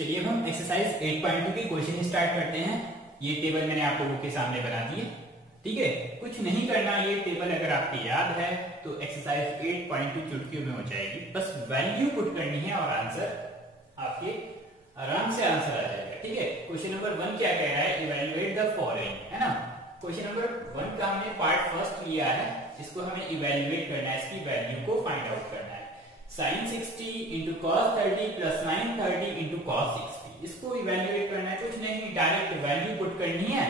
चलिए अब हम एक्सरसाइज 8.2 के क्वेश्चन स्टार्ट करते हैं। ये टेबल मैंने आप लोगों के सामने बना दिए, ठीक है। कुछ नहीं करना, ये टेबल अगर आपको याद है तो एक्सरसाइज 8.2 चुटकियों में हो जाएगी। बस वैल्यू पुट करनी है और आंसर आपके आराम से आंसर आ जाएगा, ठीक है। क्वेश्चन नंबर 1 क्या कह रहा है, इवैल्यूएट द फॉलोइंग, है ना। क्वेश्चन नंबर 1 का हमने पार्ट फर्स्ट लिया है, इसको हमें इवैल्यूएट करना है, इसकी वैल्यू को फाइंड आउट करना है। sin 60 into cos 30 plus sin 30 into cos 60, इसको इवैल्यूएट करना है। कुछ नहीं, डायरेक्ट वैल्यू पुट करनी है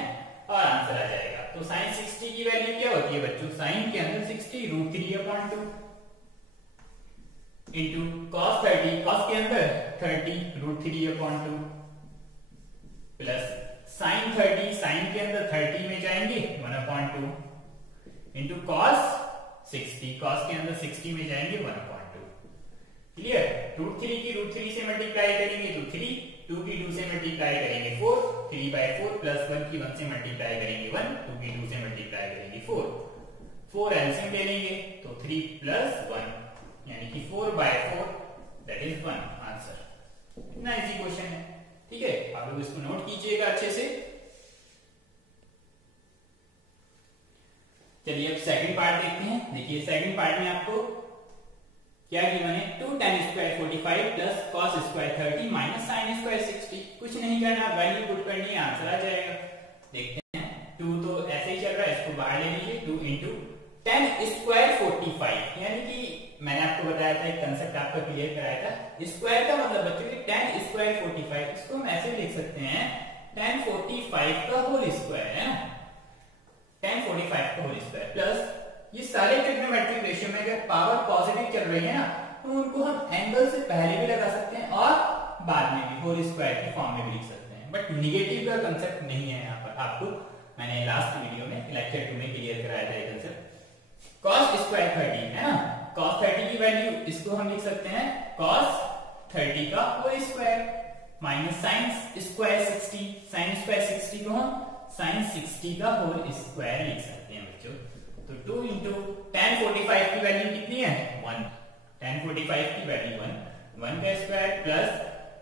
और आंसर आ जाएगा। तो sin 60 की वैल्यू क्या होती है बच्चों, sin के अंदर 60 √3/2 इंटू cos 30, cos के अंदर 30 √3/2 प्लस sin 30, sin के अंदर 30 में जाएंगे 1/2 इंटू cos 60, cos के अंदर 60 में जाएंगे 1/2। क्लियर। √3 की √3 से मल्टीप्लाई करेंगे तो 3, 2 की 2 से मल्टीप्लाई करेंगे 4, 3/4 प्लस 1 की 1 से मल्टीप्लाई करेंगे 1, 2 की 2 से मल्टीप्लाई करेंगे 4, 4 एलसीएम ले लेंगे तो 3 प्लस 1 यानी कि 4/4 दैट इज 1 आंसर। इतना इजी क्वेश्चन है, ठीक है। आप लोग इसको नोट कीजिएगा अच्छे से। चलिए अब सेकंड पार्ट देखते हैं। देखिए सेकंड पार्ट में आपको क्या गिवन है, 2 tan square 45 plus cos square 30 minus sin square 60। कुछ नहीं करना, वैल्यू पुट करनी है, आंसर आ जाएगा। देखते हैं 2 तो ऐसे ही चल रहा है, इसको बाहर ले लीजिए। 2 इंटू tan स्क्वायर 45, यानी कि मैंने आपको बताया था, एक कंसेप्ट आपका क्लियर कराया था। स्क्वायर का मतलब बच्चों कि tan स्क्वायर 45, इसको हम ऐसे लिख सकते हैं tan 45 का होल स्क्वायर, है ना, tan 45 का होल स्क्वायर प्लस ये सारे ट्रिग्नोमेट्रिक रेशियो में अगर पावर पॉजिटिव चल रही है ना, तो उनको हम एंगल से पहले भी लगा सकते हैं और बाद में भी होल स्क्वायर की फॉर्म में भी लिख सकते हैं। बट निगेटिव का कंसेप्ट नहीं है यहाँ पर, आपको मैंने लास्ट वीडियो में लेक्चर 2 में क्लियर कराया था ये कंसेप्ट। cos स्क्वायर 30 है ना, cos 30 की वैल्यू इसको हम लिख सकते हैं cos 30 का whole square minus sin square 60, sin square 60 को हम sin 60 का होल स्क्वायर लिख सकते हैं बच्चों। तो 2 इंटू tan 45 की वैल्यू कितनी है 1, tan 45 की वैल्यू 1 का स्क्वायर प्लस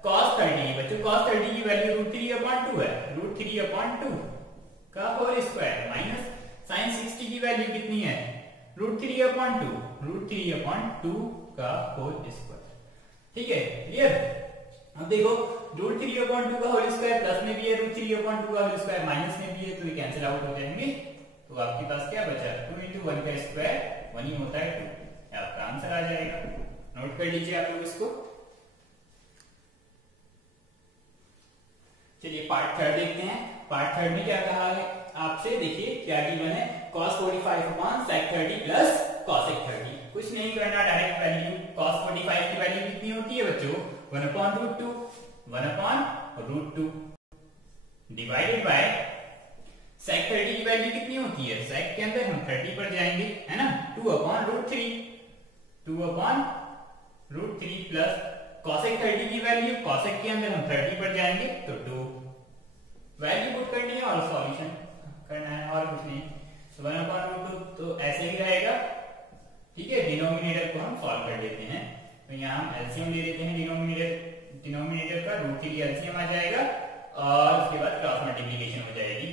cos 30, बच्चों cos 30 की वैल्यू √3/2 है, √3/2 का होल स्क्वायर माइनस sin 60 की वैल्यू कितनी है √3/2 का होल स्क्वायर, ठीक है। क्लियर। अब देखो √3/2 का होल स्क्वायर प्लस में भी है, √3/2 का होल स्क्वायर माइनस में भी है, तो ये कैंसिल आउट हो जाएंगे। तो आपके पास क्या बचा, 2 इंटू 1 का स्क्वायर 1 ही होता है 2, आपका आंसर आ जाएगा। नोट कर लीजिए आप लोग इसको। चलिए पार्ट थर्ड देखते हैं। पार्ट थर्ड में क्या कहा है आपसे, देखिए क्या गिवन है, cos 45 sec 30 प्लस cosec 30। कुछ नहीं करना, डायरेक्ट वैल्यू cos 45 की वैल्यू कितनी होती है बच्चों 1/√2 डिवाइडेड बाय sec 30 की वैल्यू कितनी होती है, sec के अंदर हम 30 पर जाएंगे, है ना, 2/√3 प्लस cosec 30 की वैल्यू, cosec के अंदर हम 30 पर जाएंगे तो 2। वैल्यू पुट करनी है और सॉल्यूशन करना है और कुछ नहीं। तो 1/√2 तो ऐसे ही रहेगा, ठीक है। डिनोमिनेटर को हम सॉल्व कर लेते हैं, तो यहाँ हम एलसीएम ले लेते हैं। डिनोमिनेटर का √3 एलसीएम आ जाएगा और उसके बाद क्रॉस मल्टीप्लिकेशन हो जाएगी।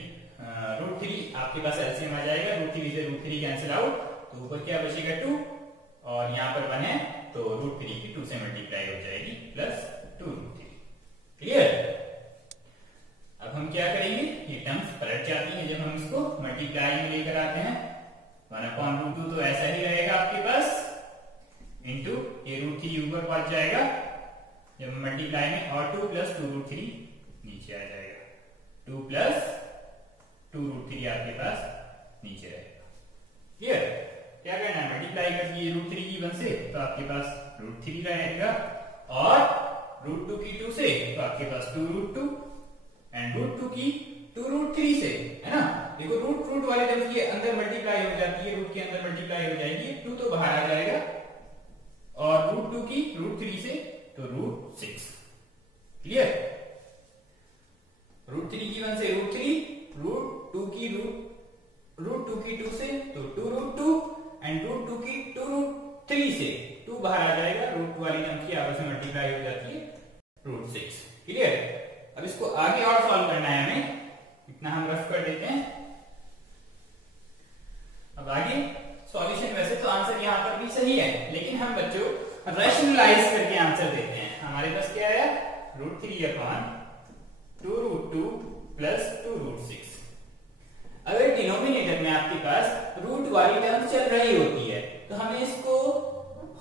√3 आपके पास एलसीएम आ जाएगा, √3 से √3 कैंसिल आउट, तो ऊपर क्या बचेगा 2 और यहाँ पर 1 है तो √3 की 2 से मल्टीप्लाई हो जाएगी प्लस 2√3। क्लियर। अब हम क्या करेंगे, ये टर्म्स पलट जाती है जब हम इसको मल्टीप्लाई में लेकर आते हैं। 1/√2 तो ऐसा ही रहेगा आपके पास, इंटू ये √3 ऊपर पहुंच जाएगा जब मल्टीप्लाई में, और 2 प्लस 2√3 नीचे आ जाएगा, 2 प्लस 2√3 आपके पास नीचे रहेगा। क्लियर। क्या करना है, मल्टीप्लाई कर दिए √3 की 1 से तो आपके पास √3 रहेगा, और √2 की 2 से तो आपके पास 2√2 एंड √2 की 2√3 से, है ना। देखो रूट वाले जब ये अंदर मल्टीप्लाई हो जाती है, रूट के अंदर मल्टीप्लाई हो जाएगी, 2 तो बाहर आ जाएगा, और √2 की √3 से तो √6। क्लियर। √3 की 1 से √3, √2 की √2 की 2 से तो 2√2 एंड √2 की 2√3 से 2 बाहर आ जाएगा, रूट वाली टर्म की आपस में मल्टीप्लाई हो जाती है √6। क्लियर। सही है, लेकिन हम बच्चों रैशनलाइज करके आंसर देते हैं। हमारे पास क्या है, √3/2√2 प्लस 2√6। अगर डिनोमिनेटर में आपके पास रूट वाली टर्म चल रही होती है तो हमें इसको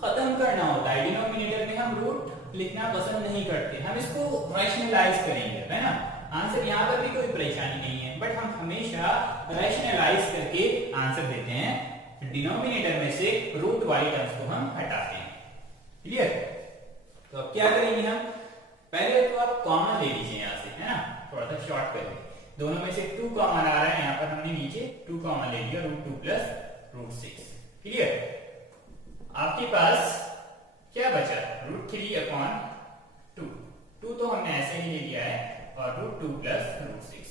खत्म करना होता है। डिनोमिनेटर में हम रूट लिखना पसंद नहीं करते, हम इसको रैशनलाइज करेंगे, है ना। आंसर यहाँ पर भी कोई परेशानी नहीं है, बट हम हमेशा रैशनलाइज करके आंसर देते हैं। डिनोमिनेटर में से रूट वाली टर्म्स को हम हटाते हैं। क्लियर? तो अब क्या करेंगे हम, पहले तो आप कॉमन ले लीजिए यहां से, है ना, थोड़ा सा शॉर्ट करके। दोनों में से 2 कॉमन आ रहा है, यहाँ पर हमने नीचे 2 कॉमन ले लिया, √2 प्लस √6। क्लियर? आपके पास क्या बचा, √3/2। 2 तो हमने ऐसे ही ले लिया है, और √2 प्लस √6।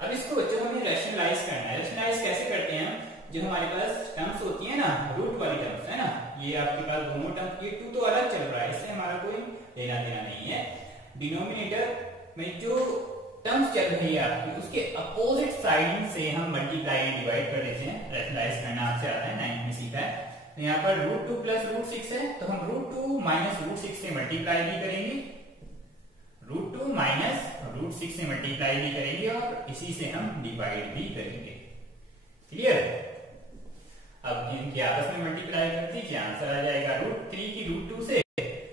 अब इसको बच्चों हमें रैशनलाइज करना है। रैशनलाइज कैसे करते हैं, जो हमारे पास टर्म्स होती है ना, रूट वाली टर्म्स, है ना, ये आपके पास दोनों टर्म, ये 2 तो अलग चल रहा है, इससे हमारा कोई लेना देना नहीं है। डिनोमिनेटर में जो टर्म्स चल रही है आपकी, उसके अपोजिट साइड से हम मल्टीप्लाई डिवाइड कर देते हैं। रैशनलाइज करना आपसे आता है, 9th में सीखा है। तो यहाँ पर √2 प्लस √6 है, तो हम √2 माइनस √6 से मल्टीप्लाई भी करेंगे, √2 माइनस √6 से मल्टीप्लाई भी करेंगे, और इसी से हम डिवाइड भी करेंगे। क्लियर? अब इनके आपस में मल्टीप्लाई कर दीजिए, आंसर आ जाएगा √3 की √2 से,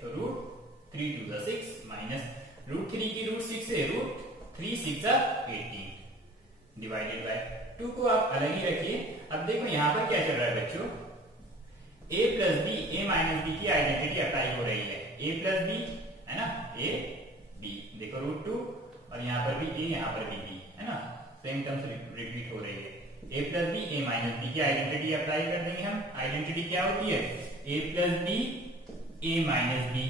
तो √3 2 6 माइनस √3 की √6 से √3 6 18 डिवाइडेड बाय 2 को आप अलग ही रखिए। अब देखो यहाँ पर क्या चल रहा है बच्चों, a plus b, a minus B की आइडेंटिटी अप्लाई हो रही है। a प्लस बी, है ना, a b, देखो √2, और यहाँ पर भी a, यहाँ पर भी b, है ना, सेम टर्म्स रिपीट हो रही है। a plus b, a minus B की आइडेंटिटी अप्लाई कर देंगे हम। आइडेंटिटी क्या होती है, a plus b, a minus b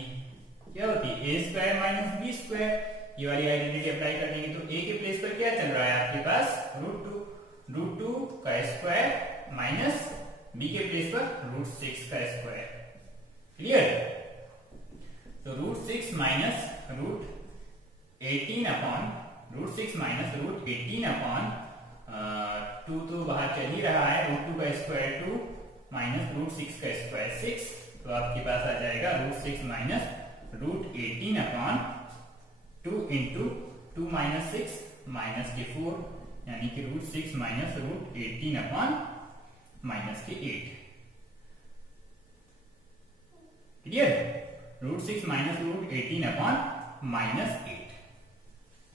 क्या होती है, a square minus b square. ये वाली आइडेंटिटी अप्लाई कर देंगे, तो a के प्लेस पर क्या चल रहा है आपके पास, √2 का स्क्वायर माइनस b के प्लेस पर √6 का स्क्वायर। क्लियर? तो √6 माइनस √18 अपॉन √6 माइनस √18 अपॉन 2 तो बाहर चल ही रहा है, √2 का स्क्वायर 2 माइनस √6 का स्क्वायर 6, तो आपके पास आ जाएगा √6 minus √18 upon 2 into 2 minus 6 minus के 4, यानी कि √6 माइनस √18 अपॉन माइनस के 8। क्लियर? √6 minus √18 upon minus 8।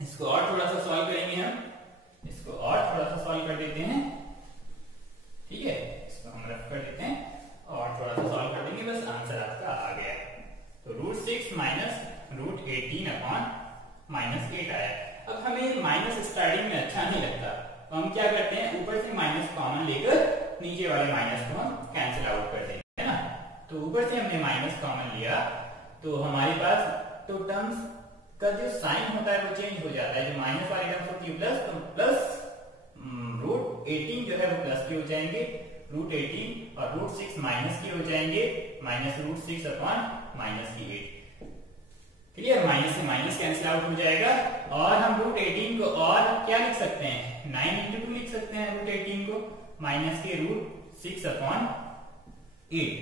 इसको और थोड़ा सा सॉल्व करेंगे हम, इसको और थोड़ा सा सॉल्व कर देते हैं। ठीक है, इसको हम रफ कर देते हैं और थोड़ा सा सॉल्व कर देंगे, बस आंसर आपका आ गया। तो √6 माइनस √18 अपॉन माइनस 8 आया। अब हमें माइनस स्टार्टिंग में अच्छा नहीं लगता, तो हम क्या करते हैं, ऊपर से माइनस कॉमन लेकर नीचे वाले माइनस को हम कैंसिल आउट कर देंगे, है ना। तो ऊपर से हमने माइनस कॉमन लिया, तो हमारे पास तो टर्म्स का जो साइन होता है वो चेंज हो जाता है। जो माइनस वाली टर्म्स होती है प्लस, तो प्लस √18 जो है वो प्लस के हो जाएंगे, √18, और √6 माइनस के हो जाएंगे, माइनस √6 अपॉन माइनस की 8। क्लियर? माइनस से माइनस कैंसिल आउट हो जाएगा, और हम √18 को और क्या लिख सकते हैं, 9 into 2 लिख सकते हैं √18 को, माइनस के √6 अपॉन 8।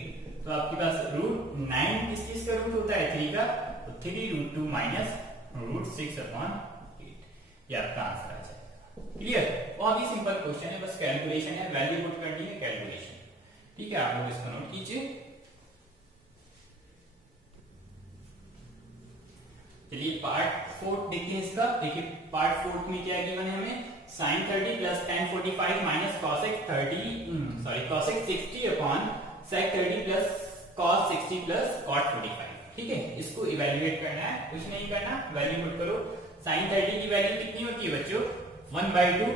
तो आपके पास √9 किस चीज का रूट होता है, 3 का, तो 3√2 माइनस √6 अपॉन 8, ये आपका आंसर आ जाएगा। क्लियर? बहुत ही सिंपल क्वेश्चन है, बस कैलकुलेशन है, वैल्यू पुट करनी है, कैलकुलेशन। ठीक है, आप लोग इसको नोट कीजिए। चलिए पार्ट 4 देखते हैं इसका। देखिए पार्ट 4 में क्या गिवन है हमें, sin 30 plus tan 45 minus cosec 60 upon sec 30 plus cos 60 plus cot 45। ठीक है, इसको इवेल्युएट करना है, कुछ नहीं करना, वैल्यू पुट करो। sin 30 की वैल्यू कितनी होती है बच्चों, 1/2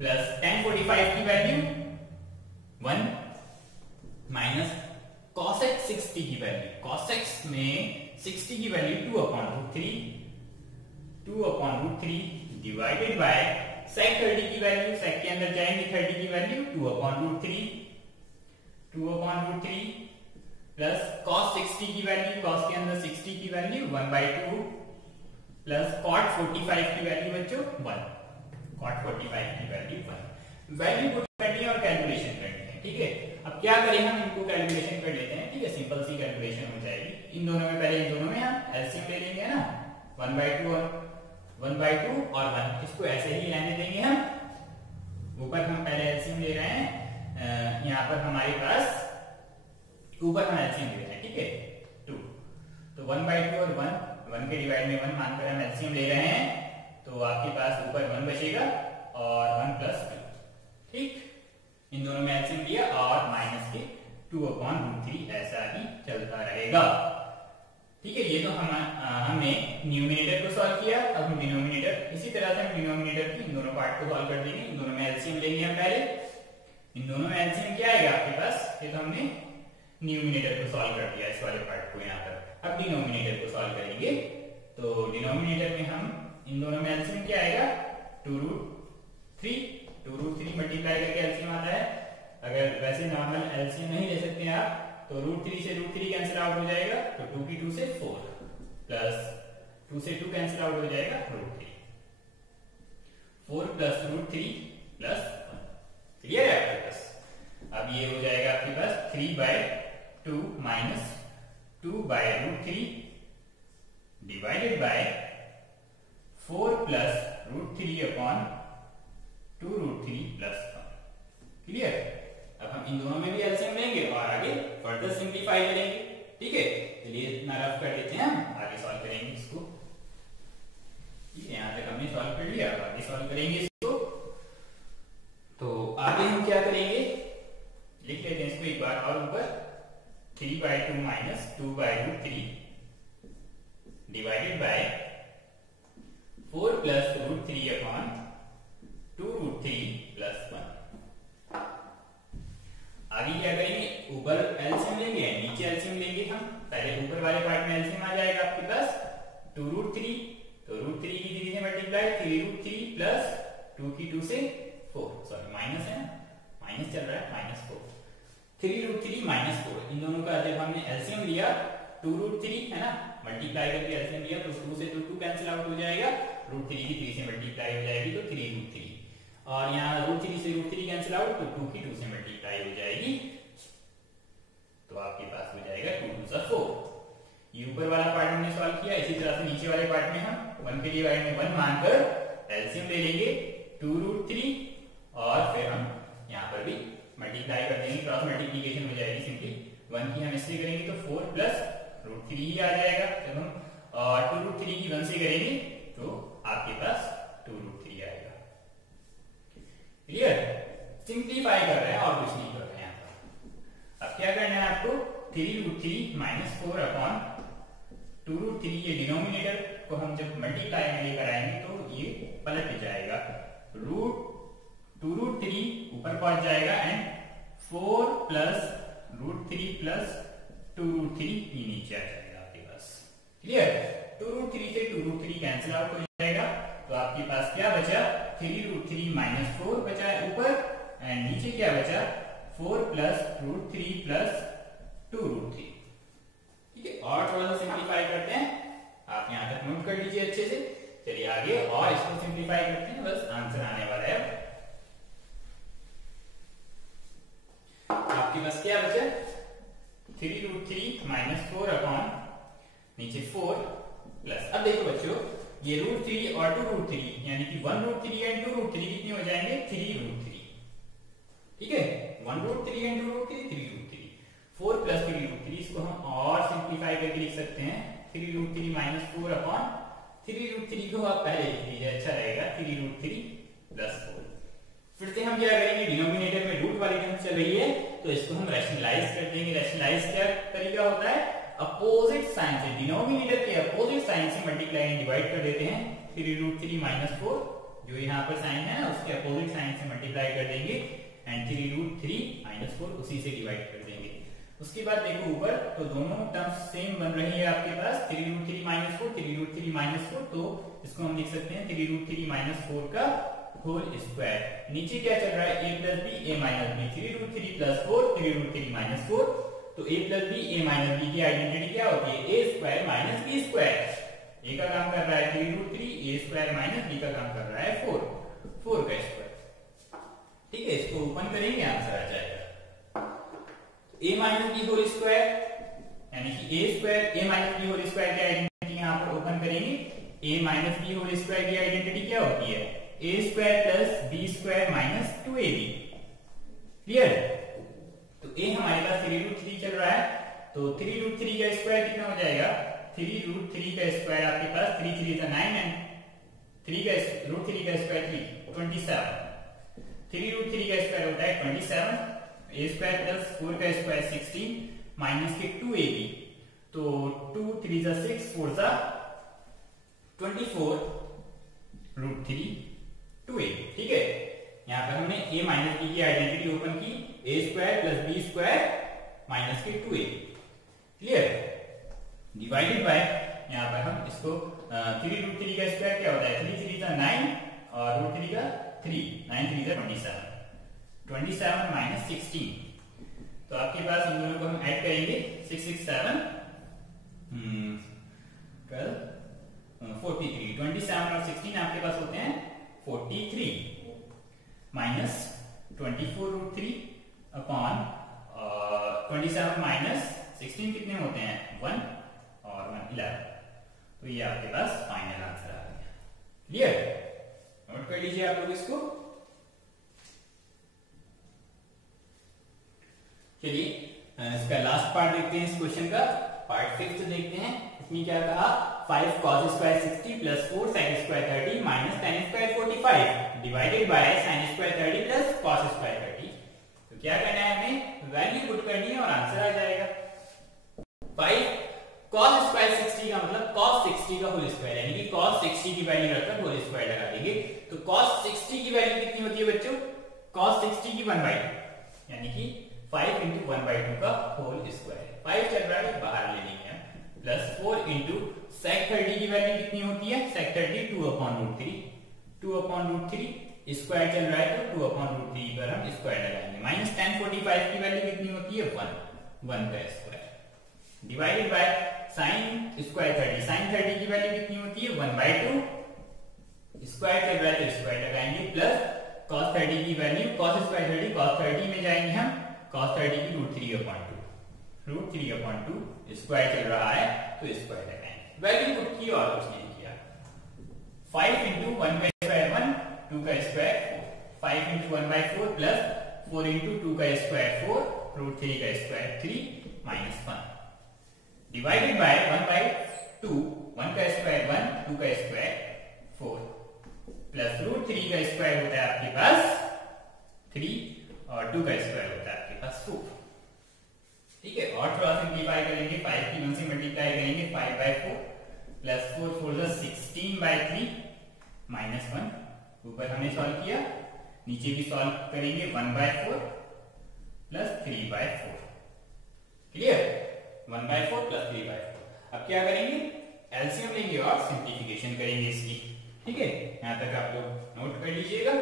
प्लस tan 45 की वैल्यू 1 माइनस cosec 60 की वैल्यू, cosec में 60 की वैल्यू 2/√3 डिवाइडेड बाय sec 30 की वैल्यू, sec के अंदर जाएंगे 30 की वैल्यू 2/√3 प्लस cos 60 की वैल्यू, cos के अंदर 60 की वैल्यू 1/2 प्लस cot 45 की वैल्यू बच्चों 1, cot 45 की वैल्यू 1। वैल्यू पुट करनी है और कैलकुलेशन करनी है। ठीक है, अब क्या करें हम, इनको कैलकुलेट सिंपल सी कैलकुलेशन हो जाएगी। इन दोनों में पहले इन दोनों में हम एलसीएम ले लेंगे ना, 1/2 और 1, इसको ऐसे ही रहने देंगे हम। ऊपर हम पहले एलसीएम ले रहे हैं, यहाँ पर हमारे पास ऊपर हम एलसीएम ले रहे हैं, ठीक है 2, तो 1/2 और 1 के डिवाइड में 1 मानकर हम एलसीएम ले रहे हैं, तो आपके पास ऊपर 1 बचेगा और 1 + 2, ठीक। इन दोनों में एलसीएम लिया और माइनस के 2/√3 ऐसा ही चलता रहेगा, ठीक है। ये तो हमने न्यूमरेटर को सॉल्व किया। अब हम डिनोमिनेटर, इसी तरह से हम डिनोमिनेटर की इन दोनों पार्ट को सॉल्व कर देंगे। इन दोनों में एलसीएम लेंगे हम पहले। इन दोनों में एलसीएम क्या आएगा आपके पास, ये तो हमने न्यूमरेटर को सॉल्व कर दिया इस वाले पार्ट को यहाँ पर। अब डिनोमिनेटर को सॉल्व करेंगे, तो डिनोमिनेटर में हम इन दोनों में एलसीएम क्या आएगा, 2√3 मल्टीप्लाई करके एलसीएम आता है। अगर वैसे नॉर्मल एलसीएम नहीं ले सकते हैं आप, तो √3 से √3 कैंसिल आउट हो जाएगा, तो 2 की 2 से 4 प्लस 2 से 2 कैंसिल आउट हो जाएगा, √3, 4 + √3 + 1, क्लियर है आपके पास। अब ये हो जाएगा आपके पास 3/2 माइनस 2/√3 डिवाइडेड बाय 4 + √3/2√3 + 1, क्लियर। अब हम इन दोनों में भी एलसीएम लेंगे और आगे फर्दर सिंप्लीफाई करेंगे, ठीक है। चलिए इतना रफ कर लेते हैं, आगे सॉल्व करेंगे इसको, ठीक है। यहाँ तक हमने सॉल्व कर लिया, आगे सॉल्व करेंगे इसको। तो आगे हम क्या करेंगे, लिख लेते हैं इसको एक बार और ऊपर, 3/2 माइनस 2/√3 डिवाइडेड बाय 4 + √3/2√3 + 1। आगे क्या करेंगे, ऊपर एलसीएम लेंगे, नीचे एलसीएम लेंगे हम। पहले ऊपर वाले पार्ट में एलसीएम आ जाएगा आपके पास 2√3, तो √3 की 3 से मल्टीप्लाई, 3√3 प्लस 2 की 2 से 4, सॉरी माइनस है ना, माइनस चल रहा है, -4, 3√3 - 4। इन दोनों का जब हमने एलसीएम लिया, 2√3 है ना, मल्टीप्लाई करके एलसीएम लिया, तो 2 से 2 कैंसिल आउट हो जाएगा, √3 की 3 से मल्टीप्लाई हो जाएगी, तो 3√3, और यहाँ √3 से √3 कैंसिल आउट, तो 2 की 2 से मल्टीप्लाई हो जाएगी, तो आपके पास हो जाएगा 2 × 2 = 4। ये ऊपर वाला पार्ट हमने सॉल्व किया। इसी तरह से नीचे वाले पार्ट में हम 1 के डिवाइड में 1 मानकर एलसीएम ले लेंगे, 2√3, और फिर हम यहाँ पर भी मल्टीप्लाई कर देंगे, क्रॉस मल्टीप्लिकेशन हो जाएगी सिंपली। 1 की हम इससे करेंगे तो 4 + √3 ही आ जाएगा। जब हम 2√3 की 1 से करेंगे तो आपके पास 2√3 आएगा, क्लियर। सिंप्लीफाई कर रहे हैं और कुछ नहीं कर रहे हैं यहाँ पर। अब क्या करना है आपको, 3√3 - 4/2√3, ये डिनोमिनेटर को हम जब मल्टीप्लाई में लेकर आएंगे तो ये पलट जाएगा, 2√3 ऊपर पहुंच जाएगा एंड 4 + √3 + 2√3 ये नीचे आ जाएगा आपके पास, क्लियर। 2√3 से 2√3 कैंसिल आउट हो जाएगा, तो आपके पास क्या बचा, 3√3 - 4 बचा है ऊपर, एंड नीचे क्या बचा, 4 + √3 + 2√3, ठीक है। और थोड़ा सा सिंप्लीफाई करते हैं, आप यहां तक नोट कर लीजिए अच्छे से। चलिए आगे और इसको सिंप्लीफाई करते हैं, बस आंसर आने वाला है। आपके पास क्या बचा, 3√3 - 4 नीचे 4 प्लस, अब देखो बच्चों, ये √3 और 2√3 यानी कि 1√3 एंड 2√3 कितने हो जाएंगे, 3√3, ठीक है। 1√3 एंड 2√3 3√3, 4 + 3√3, इसको हम और सिंप्लीफाई करके लिख सकते हैं, 3√3 - 4/3√3 को आप पहले लिख लीजिए, अच्छा रहेगा, 3√3 + 4। फिर से हम क्या करेंगे, डिनोमिनेटर में रूट वाली टर्म चल रही है, तो इसको हम रैशनलाइज कर देंगे। रैशनलाइज क्या तरीका होता है, अपोजिट साइन से, डिनोमिनेटर के अपोजिट साइन से मल्टीप्लाई एंड डिवाइड कर देते हैं। 3√3 - 4 जो यहाँ पर साइन है ना, उसके अपोजिट साइन से मल्टीप्लाई कर देंगे, एंड 3√3 - 4 उसी से डिवाइड कर देंगे। उसके बाद देखो ऊपर, तो दोनों टर्म्स सेम बन रही है आपके पास, 3√3 - 4, 3√3 - 4, तो इसको हम लिख सकते हैं 3√3 - 4 का होल स्क्वायर। नीचे क्या चल रहा है, a + b, a - b, 3√3 + 4, 3√3 - 4, तो a + b, a - b की आइडेंटिटी क्या होती है, a² - b²। a का काम कर रहा है 3√3, a² - b का काम कर रहा है 4 का स्क्वायर, ठीक है। इसको ओपन करेंगे, आंसर आ जाएगा a - b होल स्क्वायर यानी कि A square A minus B whole square की आइडेंटिटी यहाँ पर ओपन करेंगे। A minus B whole square की आइडेंटिटी क्या होती है? A square plus B square minus 2ab। Clear? तो ए हमारे पास 3√3 चल रहा है, तो 3√3 का स्क्वायर कितना हो जाएगा? 3√3 का स्क्वायर आपके पास 3 3 9 एंड 3 का √3 का स्क्वायर 27। 3√3 का स्क्वायर होता है 27, ए स्क्वायर प्लस 4 का स्क्वायर 16 माइनस के 2ab। तो 2 3 6 4 24 √3 2ab। ठीक है, यहाँ पर हमने a माइनस बी की आइडेंटिटी ओपन की, A square plus B square minus के 2ab। क्लियर? डिवाइडेड बाय यहाँ पर हम इसको 3√3 का स्क्वायर क्या होता है? 3 3 9 और √3 का 3, 9 3 27, 27 माइनस 16। तो आपके पास इन दोनों को हम ऐड करेंगे, 6 6 7 12 43। 27 और 16 आपके पास होते हैं 43 माइनस 24√3 अपॉन 27 माइनस 16 कितने होते हैं? 1 और 1 11। तो ये आपके पास फाइनल आंसर आ गया। क्लियर? नोट कर लीजिए आप लोग इसको। चलिए इसका लास्ट पार्ट देखते हैं, इस क्वेश्चन का पार्ट 5 देखते हैं। इसमें क्या कहा? 5 cos square 60 plus 4 sin square 30 minus tan square 45 divided by sin square 30 plus cos square 30। तो क्या करना है? हमें वैल्यू पुट करनी है और आंसर आ जाएगा। 5 cos स्क्वायर 60 का मतलब cos 60 का होल स्क्वायर, यानी कि cos 60 की वैल्यू रखकर होल स्क्वायर लगा देंगे। तो cos 60 की वैल्यू कितनी होती है बच्चों? cos 60 की 1/2, यानी कि 5 इंटू 1/2 का होल स्क्वायर। 5 चल रहा है, बाहर ले लेंगे हम, प्लस 4 इंटू sec 30 की वैल्यू कितनी होती है? sec 30 2/√3, 2/√3 स्क्वायर चल रहा है तो 2/√3 पर हम स्क्वायर लगाएंगे। माइनस tan 45 की वैल्यू कितनी होती है? 1 का square divided by sin square 30। sin 30 की वैल्यू कितनी होती है? 1/2 स्क्वायर चल रहा है तो स्क्वायर लगाएंगे, प्लस cos 30 की वैल्यू cos स्क्वायर 30 cos 30 में जाएंगे हम, cos 30 की √3/2 स्क्वायर चल रहा है तो स्क्वायर लगाएंगे। वैल्यू पुट की और कुछ नहीं किया। 5 इंटू 1 का स्क्वायर 1, 2 का स्क्वायर 5 इंटू 1/4 प्लस 4 इंटू 2 का स्क्वायर 4, √3 का स्क्वायर 3 माइनस 1 डिवाइडेड बाय 1/2, 1 का स्क्वायर 1, 2 का स्क्वायर 4 प्लस √3 का स्क्वायर होता है आपके पास 3 और 2 का स्क्वायर होता है आपके पास 4। ठीक है, और थोड़ा सिंप्लीफाई करेंगे, 5 की 1 से मल्टीप्लाई करेंगे, 5/4 प्लस 4 4 16/3 माइनस 1। ऊपर हमने सॉल्व किया, नीचे भी सॉल्व करेंगे, 1/4 प्लस 3/4। क्लियर? 1/4 प्लस 3/4। अब क्या करेंगे? एलसीएम लेंगे और सिंप्लीफिकेशन करेंगे इसकी। ठीक है, यहां तक आप लोग नोट कर लीजिएगा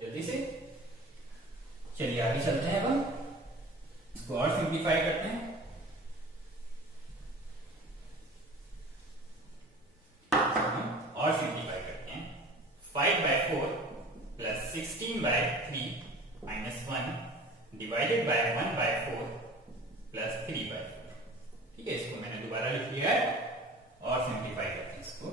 जल्दी से। चलिए आगे चलते हैं, अब इसको और सिंप्लीफाई करते हैं। और सिंप्लीफाई करते हैं, 5/4 plus 16/3 minus 1 divided by 1/4 plus 3/4। ठीक है, इसको मैंने दोबारा लिख लिया है और सिंप्लीफाई करते हैं इसको।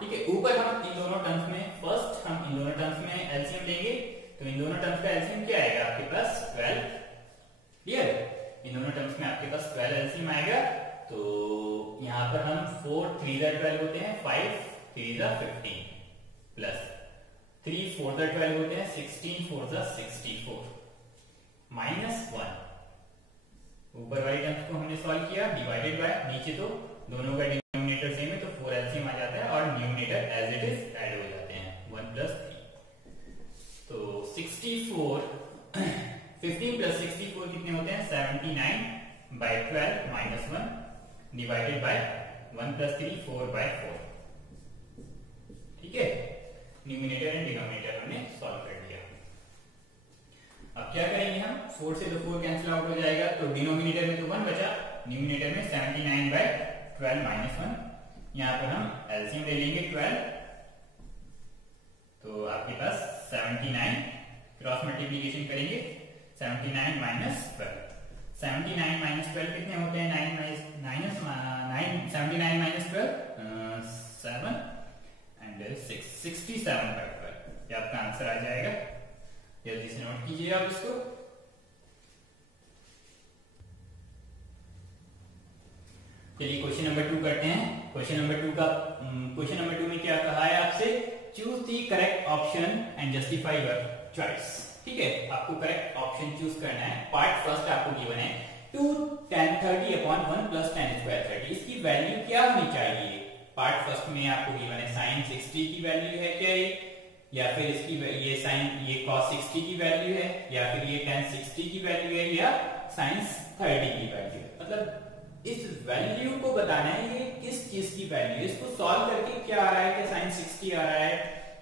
ठीक है, ऊपर हम इन दोनों टर्म्स में, फर्स्ट हम इन दोनों टर्म्स में एलसीएम लेंगे, तो इन दोनों टर्म्स का एलसीएम क्या आएगा आपके पास? 12। क्लियर? इन दोनों टर्म्स में आपके पास 12 एलसीएम आएगा। तो यहां पर हम 4 3 12 होते हैं, 5 3 15 प्लस 3 4 12 होते हैं, 16 4 64 माइनस 1। ऊपर वाली टर्म्स को हमने सॉल्व किया, डिवाइडेड बाय, नीचे तो दोनों का डिनोमिनेटर सेम है तो 4 एलसीएम आ जाता है और numerator as it is add हो जाते हैं, 1 प्लस 3। तो 64 15 प्लस 64 कितने होते हैं? 79/12 माइनस 1 डिवाइडेड बाय 1 प्लस 3 4/4। ठीक है, न्यूमरेटर एंड डिनोमिनेटर हमने सॉल्व कर दिया। अब क्या करेंगे हम? 4 से तो 4 कैंसिल आउट हो जाएगा, तो डिनोमिनेटर में तो 1 बचा, न्यूमरेटर में 79/12 माइनस 1। यहां पर हम एलसीएम ले लेंगे 12, तो आपके पास 79 क्रॉस मल्टीप्लीकेशन करेंगे, 79 माइनस 12, 79 माइनस 12 कितने होते हैं? 79 माइनस 12 7 एंड 6 67/12। ये आपका आंसर आ जाएगा। जल्दी से नोट कीजिए आप इसको। चलिए क्वेश्चन नंबर 2 करते हैं। क्वेश्चन नंबर 2 में क्या कहा है आपसे? Choose the correct option and justify your choice. ठीक है, आपको करेक्ट ऑप्शन चूज करना है। पार्ट फर्स्ट आपको गिवन है 2 tan 30 upon 1 plus tan square 30। इसकी वैल्यू क्या होनी चाहिए? पार्ट फर्स्ट में आपको गिवन है sin 60 की वैल्यू है क्या ये, या फिर इसकी ये cos 60 की वैल्यू है, या फिर ये tan 60 की वैल्यू है, या sin 30 की वैल्यू है। मतलब इस वैल्यू को बताना है ये किस चीज की वैल्यू है। इसको सॉल्व करके क्या आ रहा है कि sin 60 आ रहा है,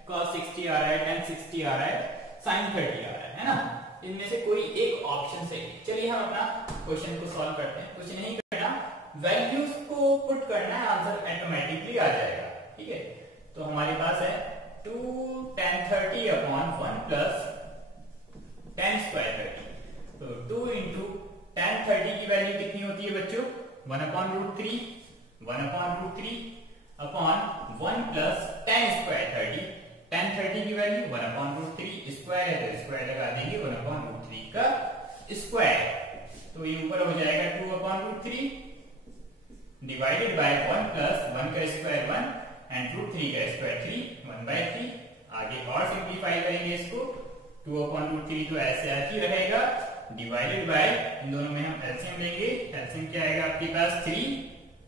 cos 60 आ रहा है, tan 60 आ रहा है, sin 30 आ रहा है ना? इनमें से कोई एक ऑप्शन सही। चलिए हम अपना क्वेश्चन को सॉल्व करते हैं। कुछ नहीं करना, वैल्यूज को पुट करना है, आंसर ऑटोमेटिकली आ जाएगा। ठीक है, तो हमारे पास है 2 tan 30 upon 1 plus tan square 30। तो 2 into tan 30 की वैल्यू कितनी होती है बच्चों? 1/√3 upon 1 plus tan square 30। tan 30 की वैल्यू 1/√3, स्क्वायर है तो स्क्वायर लगा देंगे 1/√3 का स्क्वायर। तो ये ऊपर हो जाएगा 2/√3 डिवाइडेड बाय 1 प्लस 1 का स्क्वायर 1 एंड √3 का स्क्वायर 3 1/3। आगे और सिंप्लीफाई करेंगे इसको। 2/√3 तो ऐसे ही रहेगा, डिवाइडेड बाय इन दोनों में हम एलसीएम लेंगे। एलसीएम क्या आएगा आपके पास? 3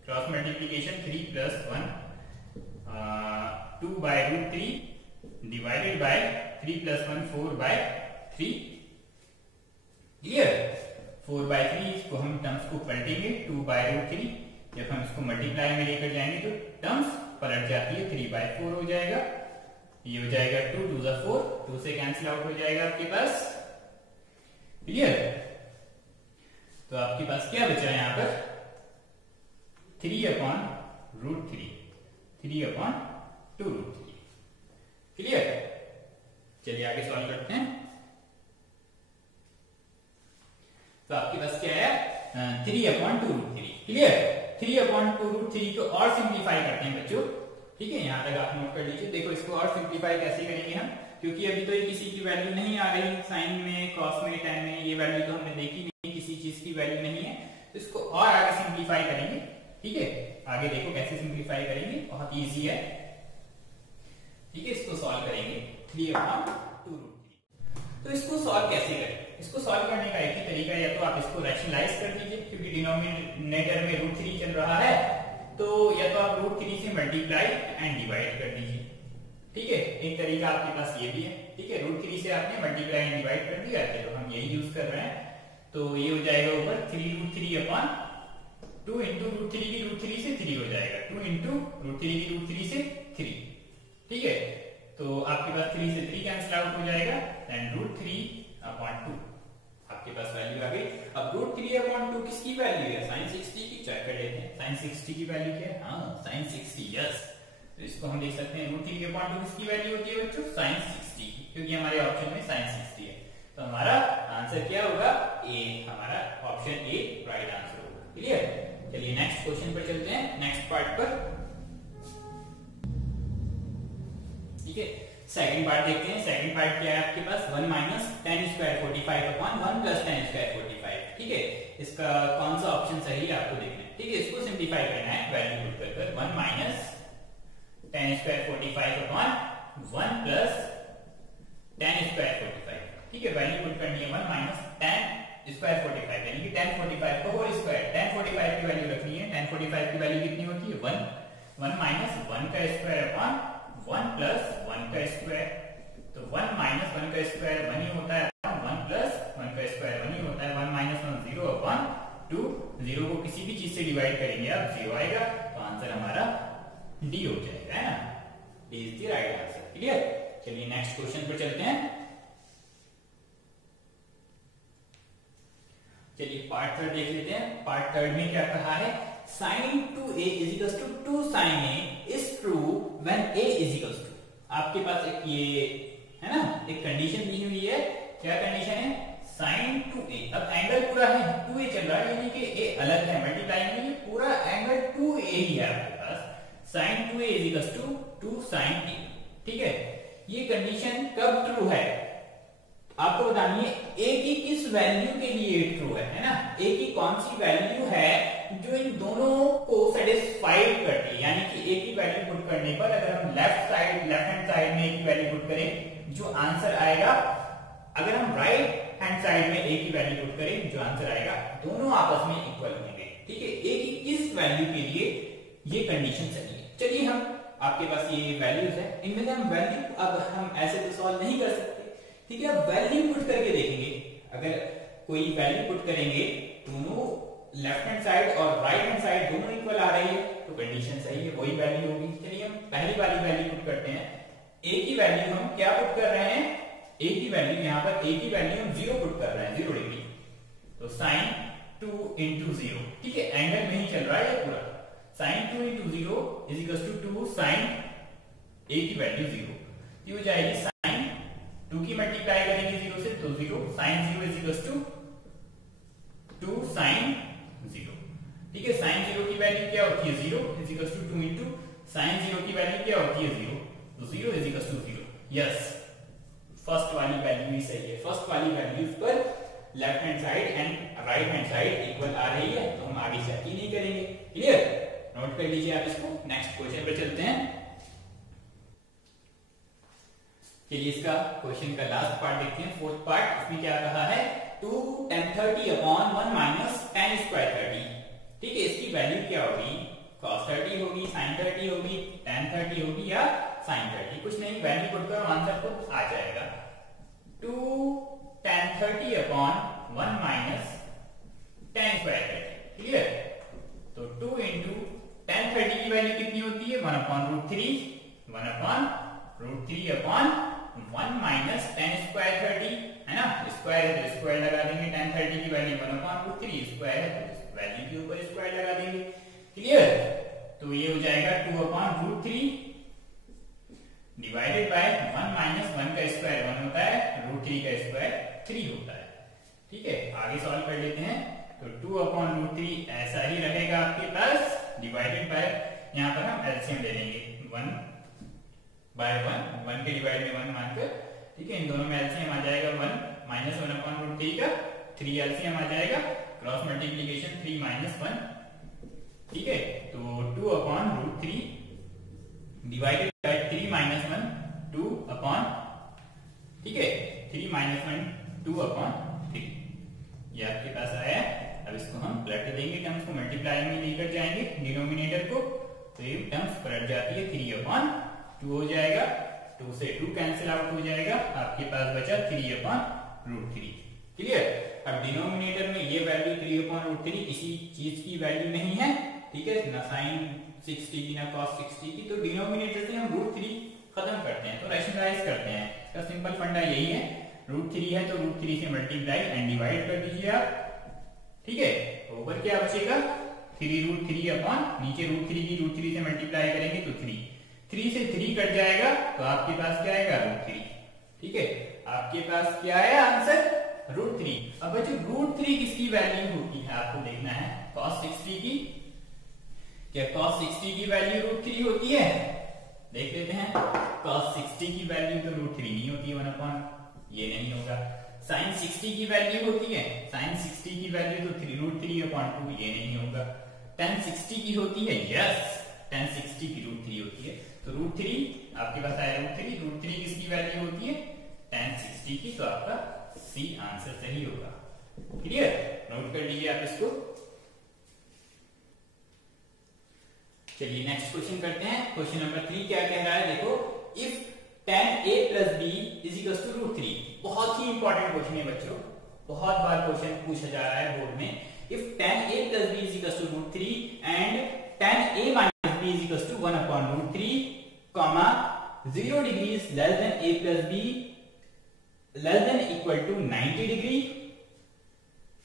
cross multiplication 3 plus 1 2/√3 divided by 3 plus 1 4/3। Clear? 4/3 इसको हम टर्म्स को पलटेंगे 2/√3। जब हम इसको मल्टीप्लाई में लेकर जाएंगे तो टर्म्स पलट जाती है, 3/4 हो जाएगा। ये हो जाएगा 2 2 4, 2 से कैंसिल आउट हो जाएगा आपके पास। क्लियर? तो आपके पास क्या बचा है यहां पर? 3/√3 3/2√3। क्लियर? चलिए आगे सॉल्व करते हैं। तो आपके पास क्या है? 3/2√3। क्लियर? 3/2√3 को और सिंप्लीफाई करते हैं बच्चों। ठीक है, यहां तक आप नोट कर लीजिए। देखो इसको और सिंप्लीफाई कैसे करेंगे हम, क्योंकि अभी तो ये किसी की वैल्यू नहीं आ रही, साइन में, कॉस में, tan में, ये वैल्यू तो हमने देखी नहीं, किसी चीज की वैल्यू नहीं है। तो इसको और आगे सिंप्लीफाई करेंगे। ठीक है, आगे देखो कैसे सिंप्लीफाई करेंगे, बहुत इजी है। ठीक है, इसको सॉल्व करेंगे 3/2√3। तो इसको सॉल्व कैसे करें? इसको सॉल्व करने का एक ही तरीका है, या तो आप इसको रैशनलाइज कर दीजिए, क्योंकि डिनोमिनेटर में √3 चल रहा है, तो या तो आप √3 से मल्टीप्लाई एंड डिवाइड कर दीजिए। ठीक है, एक तरीका आपके पास ये भी है। ठीक है, √3 से आपने मल्टीप्लाई एंड डिवाइड कर दिया है, तो हम यही यूज कर रहे हैं। तो ये हो जाएगा ऊपर 3√3/2 इंटू √3 की √3 से 3 हो जाएगा, 2 इंटू √3 की √3 से 3। ठीक है, तो आपके पास 3 से 3 कैंसिल आउट हो जाएगा, एंड √3/2 आपके पास वैल्यू आ गई। अब √3/2 किसकी वैल्यू है? sin 60 की। चेक कर लेते हैं sin 60 की वैल्यू क्या है। हाँ, sin 60, यस। तो इसको हम देख सकते हैं √3/2 किसकी वैल्यू होती है बच्चों? sin 60, क्योंकि हमारे ऑप्शन में sin 60 है। तो हमारा आंसर क्या होगा? ए। हमारा ऑप्शन ए राइट आंसर होगा। क्लियर? चलिए नेक्स्ट क्वेश्चन पर चलते हैं, नेक्स्ट पार्ट पर। ठीक है, सेकंड पार्ट देखते हैं। सेकंड पार्ट क्या है आपके पास? 1 minus tan square 45 upon 1 plus tan square 45। ठीक है, इसका कौन सा ऑप्शन सही है आपको देखना है। ठीक है, इसको सिंप्लीफाई करना है वैल्यू पुट कर 1 minus tan square 45 upon 1 plus tan square 45। ठीक है, वैल्यू पुट करनी है 1 माइनस tan स्क्वायर 45, यानी कि tan 45 का होल स्क्वायर। tan 45 की वैल्यू रखनी है। tan 45 की वैल्यू कितनी होती है? 1 माइनस 1 का स्क्वायर अपॉन 1 प्लस 1 का स्क्वायर। तो 1 माइनस 1 का स्क्वायर 1 ही होता है, 1 प्लस 1 का स्क्वायर 1 ही होता है। 1 माइनस 1 0/2। 0 को किसी भी चीज से डिवाइड करेंगे आप 0 आएगा, तो आंसर हमारा डी हो जाएगा, है ना? D is the right answer. Clear? चलिए नेक्स्ट क्वेश्चन पर चलते हैं। चलिए पार्ट थर्ड देख लेते हैं। पार्ट थर्ड में क्या कहा है? sin 2a is 2 sin a is true when a is two. आपके पास एक ये है ना, एक कंडीशन दी हुई है। क्या कंडीशन है? sin 2a। अब एंगल पूरा है 2a चल ये कंडीशन कब ट्रू है आपको बतानी है, ए की किस वैल्यू के लिए ट्रू है ना, ए की कौन सी वैल्यू है जो इन दोनों को सेटिस्फाइड करती है। यानी कि ए की वैल्यू पुट करने पर अगर हम लेफ्ट हैंड साइड में ए की वैल्यू पुट करें जो आंसर आएगा, अगर हम राइट हैंड साइड में ए की वैल्यू पुट करें जो आंसर आएगा, दोनों आपस में इक्वल होंगे। ठीक है, ए की किस वैल्यू के लिए ये कंडीशन सही है। चलिए हम आपके पास ये वैल्यूज है, इनमें से हम वैल्यू अब हम ऐसे तो सॉल्व नहीं कर सकते। ठीक है, वैल्यू पुट करके देखेंगे, अगर कोई वैल्यू पुट करेंगे दोनों लेफ्ट हैंड साइड और राइट हैंड साइड दोनों इक्वल आ रही है तो कंडीशन सही है, वही वैल्यू होगी। चलिए हम पहली वाली वैल्यू पुट करते हैं। ए की वैल्यू हम क्या पुट कर रहे हैं, ए की वैल्यू यहाँ पर ए की वैल्यू हम 0 पुट कर रहे हैं, 0 डिग्री, तो साइन 2 into 0। ठीक है, एंगल में ही चल रहा है ये पूरा, sine 2 into 0 is equal to 2 sine A की वैल्यू 0, ये हो जाएगी साइन 2 की मल्टीप्लाई करेंगे 0 से तो 0, sine 0 is equal to 2 sine 0। ठीक है, साइन 0 की वैल्यू क्या होती है 0 is equal to 2 into sine 0 की वैल्यू क्या होती है 0, तो 0 is equal to 0। Yes, first वाली वैल्यू ही सही है। फर्स्ट वाली वैल्यू पर left hand side and right hand side equal आ रही है तो हम आगे चेक ही नहीं करेंगे। क्लियर, नोट कर लीजिए आप इसको। नेक्स्ट क्वेश्चन पर चलते हैं। चलिए इसका क्वेश्चन का लास्ट पार्ट देखते हैं, फोर्थ पार्ट। इसमें क्या कहा है, 2 tan 30 upon 1 minus tan square 30। ठीक है, इसकी वैल्यू क्या होगी, cos 30 होगी, sin 30 होगी, tan 30 होगी या sin 30, कुछ नहीं, वैल्यू पुट करो आंसर को आ जाएगा। 2 tan 30 upon 1 minus tan square 30। Clear, तो 2 into tan 30 की वैल्यू कितनी होती है 1 upon √3, 1 upon √3 upon 1 minus tan square 30 है ना, स्क्वायर है तो स्क्वायर लगा देंगे, tan 30 की वैल्यू 1 upon √3, स्क्वायर है तो वैल्यू के ऊपर स्क्वायर लगा देंगे। क्लियर, तो ये हो जाएगा 2 upon √3 डिवाइडेड बाय 1 minus 1 का स्क्वायर 1 होता है, √3 का स्क्वायर 3 होता है। ठीक है, आगे सॉल्व कर लेते हैं, तो 2 upon √3 ऐसा ही रहेगा आपके पास, डिवाइडेड बाय यहाँ पर हम एलसीएम ले लेंगे 1 by 1 के डिवाइड में 1 मानकर। ठीक है, इन दोनों में एलसीएम आ जाएगा 1 minus 1 upon √3 का 3 एलसीएम आ जाएगा, क्रॉस मल्टीप्लीकेशन 3 minus 1। ठीक है, तो 2 upon √3 divided by 3 minus 1 2 upon, ठीक है 3 minus 1 2 upon 3, ये आपके पास आया है। अब इसको हम पलट देंगे, टर्म्स को मल्टीप्लाई में लेकर जाएंगे डिनोमिनेटर को, तो ये टर्म्स पलट जाती है, 3 upon 2 हो जाएगा, 2 से 2 कैंसिल आउट हो जाएगा, आपके पास बचा 3 upon √3। क्लियर, अब डिनोमिनेटर में ये वैल्यू 3 upon √3 किसी चीज की वैल्यू नहीं है। ठीक है, ना साइन 60 की ना cos 60 की, तो डिनोमिनेटर से हम √3 खत्म करते हैं, तो रैशनलाइज करते हैं। इसका सिंपल फंडा यही है, √3 है तो √3 से मल्टीप्लाई एंड डिवाइड कर दीजिए आप। ठीक है, ऊपर क्या बचेगा 3√3 अपॉन, नीचे √3 की √3 से मल्टीप्लाई करेंगे तो 3 से 3 कट जाएगा तो आपके पास क्या आएगा √3। ठीक है, आपके पास क्या है आंसर √3। अब बच्चों √3 किसकी वैल्यू होती है आपको देखना है, cos 60 की। क्या cos 60 की वैल्यू √3 होती है, देख लेते हैं। cos 60 की वैल्यू तो √3 नहीं होती है, 1 अपॉन ये नहीं होगा। sin 60 की वैल्यू होती है, sin 60 की वैल्यू तो √3 अपॉन 2 ये नहीं होगा। tan 60 की होती है, यस tan 60 की √3 होती है, तो √3 आपके पास आया √3 किसकी वैल्यू होती है tan 60 की, तो आपका सी आंसर सही होगा। क्लियर, नोट कर लीजिए आप इसको। चलिए नेक्स्ट क्वेश्चन करते हैं। क्वेश्चन नंबर 3 क्या कह रहा है, देखो, if tan a plus b is equals to √3। बहुत ही इंपॉर्टेंट क्वेश्चन है बच्चों, बहुत बार क्वेश्चन पूछा जा रहा है बोर्ड में। If tan a plus b is equals to √3 and tan a minus b is equals to 1 upon √3, comma 0 degrees less than a plus b less than equal to 90 degree,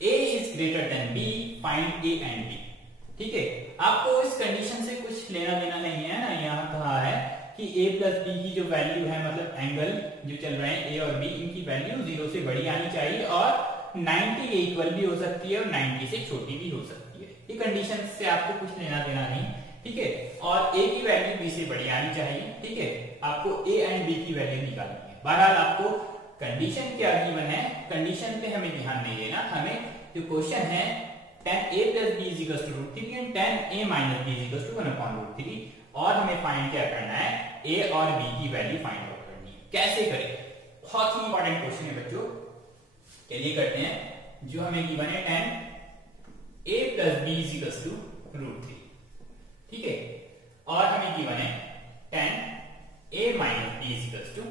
a is greater than b, find a and b। ठीक है, आपको इस condition से कुछ लेना देना नहीं है ना। यहाँ कहा है कि a प्लस b की जो वैल्यू है, मतलब एंगल जो चल रहे हैं a और b, इनकी वैल्यू 0 से बड़ी आनी चाहिए और 90 के इक्वल भी हो सकती है और 90 से छोटी भी हो सकती है। ये कंडीशन से आपको कुछ लेना देना नहीं। ठीक है, और ए की वैल्यू बी से बड़ी आनी चाहिए। ठीक है, आपको ए एंड बी की वैल्यू निकालनी है। बहरहाल आपको कंडीशन क्या गिवन है, कंडीशन पे हमें ध्यान नहीं देना, हमें जो क्वेश्चन है tan a plus b is equals to √3 and tan a minus b is equals to 1/√3, और हमें फाइंड क्या करना है, a और b की वैल्यू फाइंड आउट करनी है। कैसे करें, बहुत ही इंपॉर्टेंट क्वेश्चन है बच्चों। चलिए करते हैं। जो हमें गिवन है tan a plus b is equals to √3, ठीक है, और हमें गिवन है tan a minus b is equals to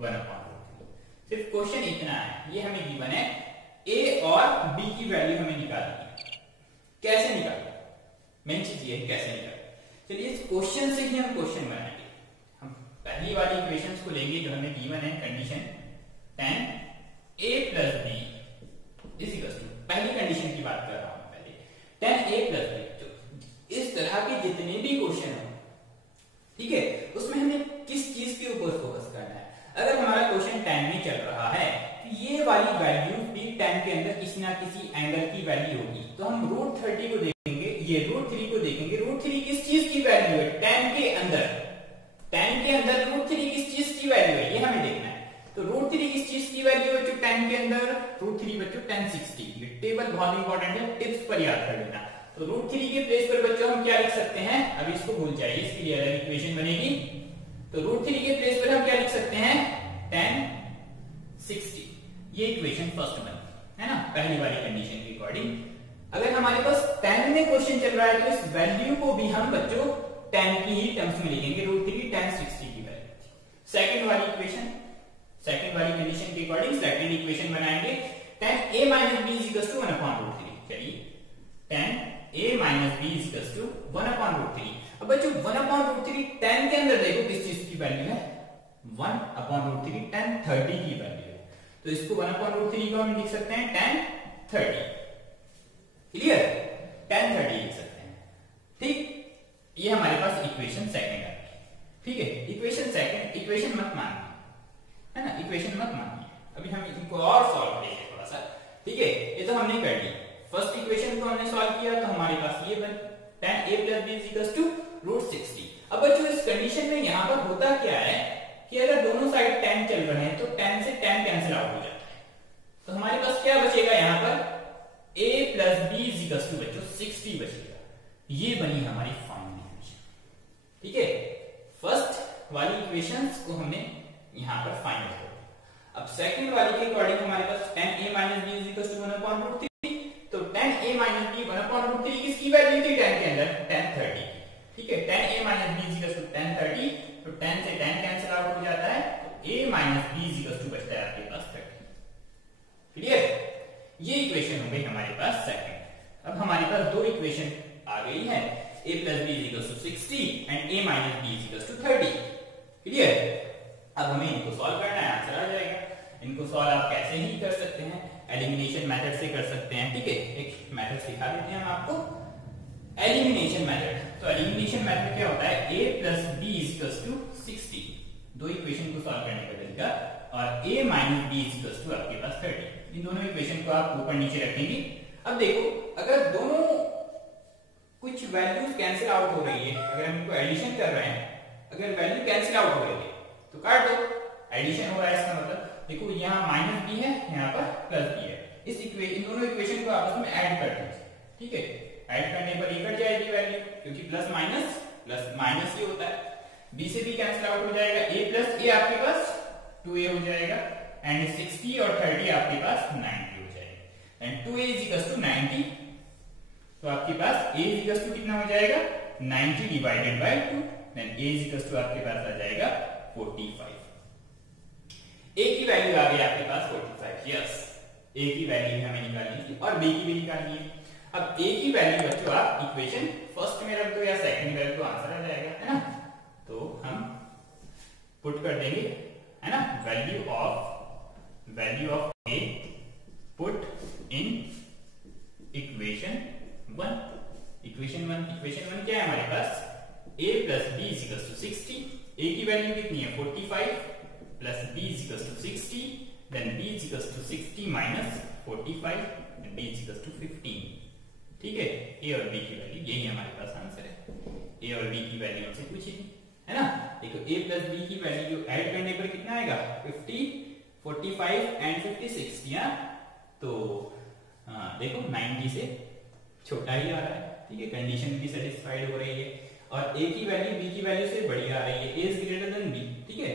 1/√3। सिर्फ क्वेश्चन इतना है, ये हमें गिवन है, a और b की वैल्यू हमें निकालनी है। कैसे निकालें, मेन चीज ये है कैसे निकालें। चलिए इस क्वेश्चन से ही हम क्वेश्चन बनाएंगे। हम पहली वाली इक्वेशंस को लेंगे जो हमें गिवन है condition tan a plus b is equals to, पहली कंडीशन की बात कर रहा हूं पहले, tan a plus b। तो इस तरह के जितने भी क्वेश्चन हो, ठीक है, उसमें हमें किस चीज के ऊपर फोकस करना है। अगर हमारा क्वेश्चन tan में चल रहा है, ये वाली वैल्यू भी tan के अंदर किसी ना किसी एंगल की वैल्यू होगी, तो हम √30 को देखेंगे, ये √3 को देखेंगे। √3 किस चीज की वैल्यू है, tan के अंदर, tan के अंदर √3 किस चीज की वैल्यू है, ये हमें देखना है। तो √3 किस चीज की वैल्यू है, जो tan के अंदर √3 बच्चों tan 60। ये टेबल बहुत इंपॉर्टेंट है, टिप्स पर याद कर लेना। तो √3 के प्लेस पर बच्चों हम क्या लिख सकते हैं, अब इसको भूल जाइए, इसके लिए अलग इक्वेशन बनेगी। तो √3 के प्लेस पर हम क्या लिख सकते हैं, tan 60। ये इक्वेशन फर्स्ट बनी है ना, पहली वाली कंडीशन के अकॉर्डिंग। अगर हमारे पास tan में क्वेश्चन चल रहा है, तो इस वैल्यू को भी हम बच्चों tan की ही टर्म्स में लिखेंगे, √3 tan 60 की वैल्यू। सेकंड वाली इक्वेशन, सेकंड वाली कंडीशन के अकॉर्डिंग सेकंड इक्वेशन बनाएंगे, tan a minus b is equals to 1/√3। चलिए tan a minus b is equals to 1/√3। अब बच्चों 1/√3 tan के अंदर देखो किस चीज की वैल्यू है, 1/√3 tan 30 की वैल्यू है। तो इसको 1/√3 को हम लिख सकते हैं tan 30। क्लियर, tan 30 लिख सकते हैं। ठीक, ये हमारे पास इक्वेशन सेकंड है। ठीक है, इक्वेशन सेकंड, इक्वेशन मत मानिए, है ना, इक्वेशन मत मानिए, अभी हम इनको और सॉल्व करेंगे थोड़ा सा। ठीक है, ये तो हमने कर ली, फर्स्ट इक्वेशन को हमने सॉल्व किया, तो हमारे पास ये बन tan a plus b is equals to √60। अब बच्चों इस कंडीशन में यहां पर होता क्या है कि अगर दोनों साइड tan चल रहे हैं, तो tan से tan कैंसिल आउट हो जाता है। तो हमारे पास क्या बचेगा, यहां पर a plus b is equals to बच्चों 60 बचेगा। ये बनी हमारी फाइनल इक्वेशन। ठीक है, फर्स्ट वाली इक्वेशंस को हमने यहां पर फाइनल कर दिया। अब सेकंड वाली के अकॉर्डिंग हमारे पास tan a minus b is equals to 1/√3। तो tan a minus b 1/√3 किसकी वैल्यू थी, tan के अंदर tan 30। ठीक है, tan a minus b is equals to tan 30, तो tan से tan कैंसिल आउट हो जाता है, तो a minus b is equals to बचता है आपके पास 30। क्लियर, ये इक्वेशन हो गई हमारे पास सेकंड। अब हमारे पास दो इक्वेशन आ गई है, a plus b is equals to 60 and a minus b is equals to 30। Clear, अब हमें इनको सॉल्व करना है, आंसर आ जाएगा। इनको सॉल्व आप कैसे ही कर सकते हैं, एलिमिनेशन मेथड से कर सकते हैं। ठीक है, एक मेथड सिखा देते हैं हम आपको, एलिमिनेशन मेथड। तो एलिमिनेशन मेथड क्या होता है, a plus b is equals to 60, दो इक्वेशन को सॉल्व करने का तरीका, और a minus b is equals to आपके पास 30। इन दोनों इक्वेशन को आप ऊपर नीचे रखेंगे। अब देखो, अगर दोनों कुछ वैल्यूज कैंसिल आउट हो रही है, अगर हम इनको एडिशन कर रहे हैं, अगर वैल्यू कैंसिल आउट हो रही है तो काट दो, एडिशन हो रहा है, इसका मतलब देखो यहाँ माइनस b है, यहाँ पर प्लस b है। इन दोनों इक्वेशन को आपस में ऐड कर दीजिए। ठीक है, ऐड करने पर ये कट जाएगी वैल्यू, क्योंकि प्लस माइनस ये होता है, b से b कैंसिल आउट हो जाएगा, a प्लस a आपके पास 2a हो जाएगा, एंड 60 और 30 आपके पास 90 हो जाएगा, and 2a is equals to 90। तो आपके पास a is equals to कितना हो जाएगा, 90 divided by 2, then a is equals to आपके पास आ जाएगा 45। a की वैल्यू आ गई आपके पास 45। यस, a की वैल्यू हमें निकालनी थी और b की भी निकालनी है। अब a की वैल्यू बच्चों आप इक्वेशन फर्स्ट में रख दो या सेकंड में रख दो, आंसर आ जाएगा, है ना। तो हम पुट कर देंगे, है ना, value of a put in equation 1। Equation 1 क्या है हमारे पास, a plus b is equals to 60। a की वैल्यू कितनी है 45 plus b is equals to 60, then b is equals to 60 minus 45, then b is equals to 15। ठीक है, a और b की वैल्यू, यही हमारे पास आंसर है। ए और बी की वैल्यू हमसे पूछी थी, है ना। देखो a प्लस बी की वैल्यू ऐड करने पर कितना आएगा 50, 45 एंड 56, या तो देखो 90 से छोटा ही आ रहा है, ठीक है, कंडीशन भी सेटिस्फाइड हो रही है और a की वैल्यू b की वैल्यू से बड़ी आ रही है, a is greater than b, ठीक है।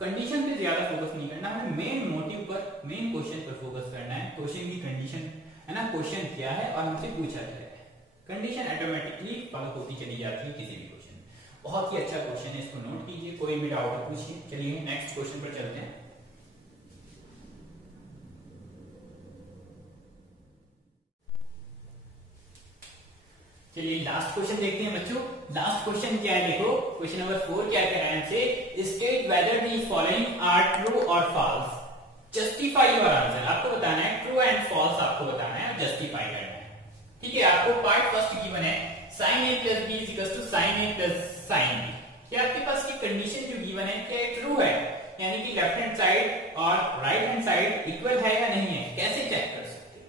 कंडीशन पे ज्यादा फोकस नहीं करना, हमें मेन मोटिव पर, मेन क्वेश्चन पर फोकस करना है। क्वेश्चन की कंडीशन है ना, क्वेश्चन क्या है और हमसे पूछा क्या है, कंडीशन ऑटोमेटिकली फॉलो होती चली जाती है किसी भी क्वेश्चन। बहुत ही अच्छा क्वेश्चन है, इसको नोट कीजिए, कोई भी डाउट पूछिए। चलिए नेक्स्ट क्वेश्चन पर चलते हैं। चलिए लास्ट क्वेश्चन देखते हैं बच्चों। लास्ट क्वेश्चन क्या है, देखो क्वेश्चन नंबर 4 क्या कह रहा है हमसे, state whether the following are true और फॉल्स, जस्टिफाई योर आंसर। आपको बताना है ट्रू एंड फॉल्स, आपको बताना है और जस्टिफाई करना है, ठीक है। आपको पार्ट फर्स्ट गिवन है sin a plus b is equals to sin a plus sin b। क्या आपके पास की कंडीशन जो गिवन है क्या ट्रू है, यानी कि लेफ्ट हैंड साइड और राइट हैंड साइड इक्वल है या नहीं है, कैसे चेक कर सकते हो,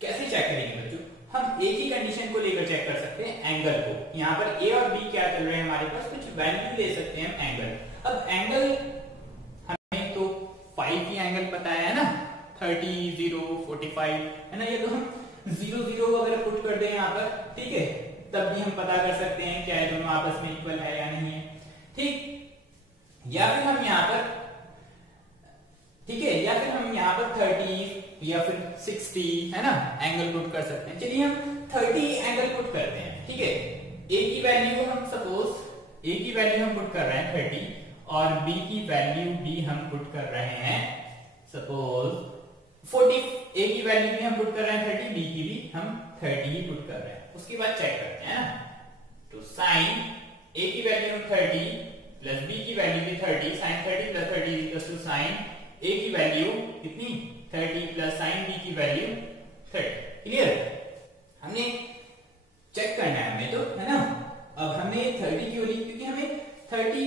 कैसे चेक करेंगे बच्चों, हम एक ही कंडीशन को लेकर चेक कर सकते हैं, एंगल को। यहाँ पर a और b क्या चल रहे हैं हमारे पास, कुछ वैल्यू ले सकते हैं हम एंगल। अब एंगल हमें तो 5 की एंगल पता है ना, 30, 0, 45, है ना, ये तो हम 0, 0 वगैरह पुट कर दें यहाँ पर, ठीक है, तब भी हम पता कर सकते हैं क्या है दोनों आपस में इक्वल है या नहीं है, ठीक। या फिर हम यहाँ पर, ठीक है, या फिर हम यहाँ पर 30 या फिर 60, है ना, एंगल पुट कर सकते हैं। चलिए हम 30 एंगल पुट करते हैं, ठीक है। a की वैल्यू हम सपोज a की वैल्यू हम पुट कर रहे हैं 30 और b की वैल्यू भी हम पुट कर रहे हैं सपोज 40। a की वैल्यू भी हम पुट कर रहे हैं 30, b की भी हम 30 ही पुट कर रहे हैं। उसके बाद चेक करते हैं ना, तो sin a की वैल्यू हम 30 प्लस b की वैल्यू भी 30, sin 30 plus 30 is equal to sin a की वैल्यू कितनी 30 प्लस sin b की वैल्यू 30। क्लियर, हमने चेक करना है हमें तो, है ना। अब हमने 30 क्यों ली, क्योंकि हमें 30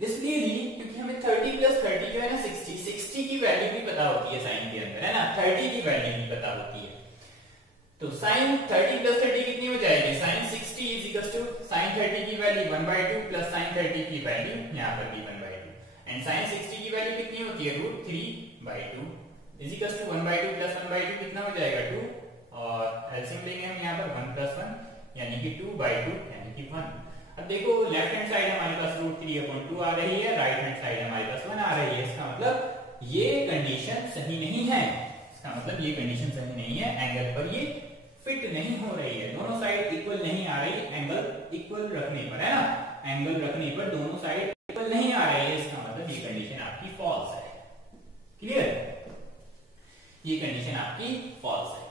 इसलिए ली क्योंकि हमें 30 प्लस 30 जो है ना 60 की वैल्यू भी पता होती है साइन के अंदर, है ना, 30 की वैल्यू भी पता होती है। तो sin 30 प्लस 30 कितनी हो जाएगी, sin 60 is equal to sin 30 की वैल्यू 1/2 प्लस sin 30 की वैल्यू यहाँ पर भी 1/2 एंड sin 60 की वैल्यू कितनी होती है √3/2 इज इक्वल टू 1/2 प्लस 1/2 कितना हो जाएगा 2 और एलसीएम लेंगे हम यहाँ पर 1 + 1 यानी कि 2/2 यानी कि 1। अब देखो लेफ्ट हैंड साइड हमारे पास √3/2 आ रही है, राइट हैंड साइड हमारे पास 1 आ रही है। इसका मतलब ये कंडीशन सही नहीं है, इसका मतलब ये कंडीशन सही नहीं है, एंगल पर ये फिट नहीं हो रही है, दोनों साइड इक्वल नहीं आ रही, एंगल इक्वल रखने पर, है ना, एंगल रखने पर दोनों साइड इक्वल नहीं आ रही है। इसका मतलब ये कंडीशन आपकी फॉल्स है। क्लियर, ये कंडीशन आपकी फॉल्स है।